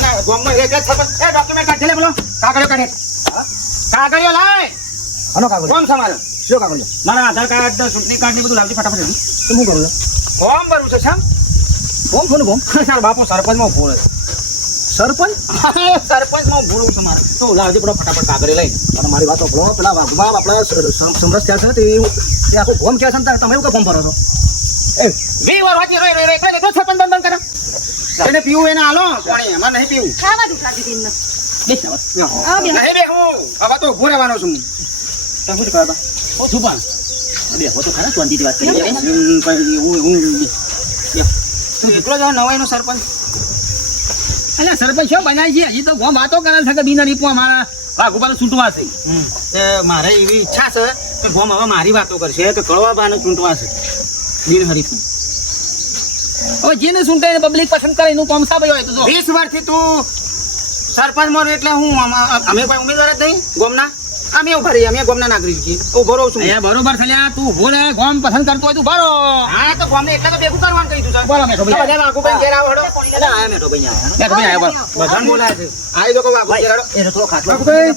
ના ગોમમાં એક જ સરપંચ એ ડોક્યુમેન્ટ કાઢી લે બોલો કાગળિયો કાઢે કાગળિયો લાય આનો કાગળ કોમ સમારે શું કાગળ મારા આધાર કાર્ડ ચૂંટણી કાર્ડ ને બધું લાવજો ફટાફટ જલ્દી. તો હું કરું ફોર્મ ભરવું છે સામ ફોન ફોન ફોન સાર બાપુ સરપંચમાં ભૂલ સરપંચ સરપંચમાં ભૂલ છે મારે તો લાવજો પડો ફટાફટ કાગળિયો લઈ અને મારી વાત સાંભળો પેલા વાઘબા આપણા સમરસ થયા છે ને તે આખો ફોન ક્યાં છે ને તમે એવું કે ફોન ભરો છો એ 20 વાર વાંચી રોય રોય એટલે તો સરપંચ બંધ કરે એને પીવું એને હાલો પાણી અમારે નહીં પીવું ખાવા દઉં ખાધી પીને. બેસ હા, બેસ. નહીં બે હું હવે તો ઉભો રહેવાનો છું તમે શું કરવા છુપા બેહો તો ખરા શાંતિથી વાત કરીએ એકલો જ નવાઈનો સરપંચ અલ્યા સરપંચ શું બનાય છે હજી તો ગોમ વાતો કરે છે કે બીના રીપો અમારા વાઘુબાને છૂટવા છે. મારે એવી ઈચ્છા છે કે ગોમ હવે મારી વાતો કરશે કે કળવાબાને ચૂંટવા છે બિન હરીફું હવે જેને છૂટે એને પબ્લિક પસંદ કરે એનું કામ સાબય હોય તો જો 20 વર્ષથી તું સરપંચ મોર એટલે હું અમે કોઈ ઉમેદવાર જ નહીં ગોમના અમે ઉભા રહીએ અમે ગોમના નાગરિક છીએ ઉભો રહું છું અહીંયા બરોબર છે લ્યા તું ઉભો રે ગોમ પસંદ કરતો હોય તું ભરો હા તો ગોમને એટલે તો ભેગું કરવાનું કહ્યું છે બોલો મેઠો ભાઈ બધા વાઘુભાઈ ઘેર આવો હડો આયા મેઠો ભાઈ આયા મેઠો ભાઈ આવ્યો બધાને બોલાય છે આવી તો કહું વાઘુભાઈ ઘેર આવો એ તો થોડો ખાટલો વાઘુભાઈ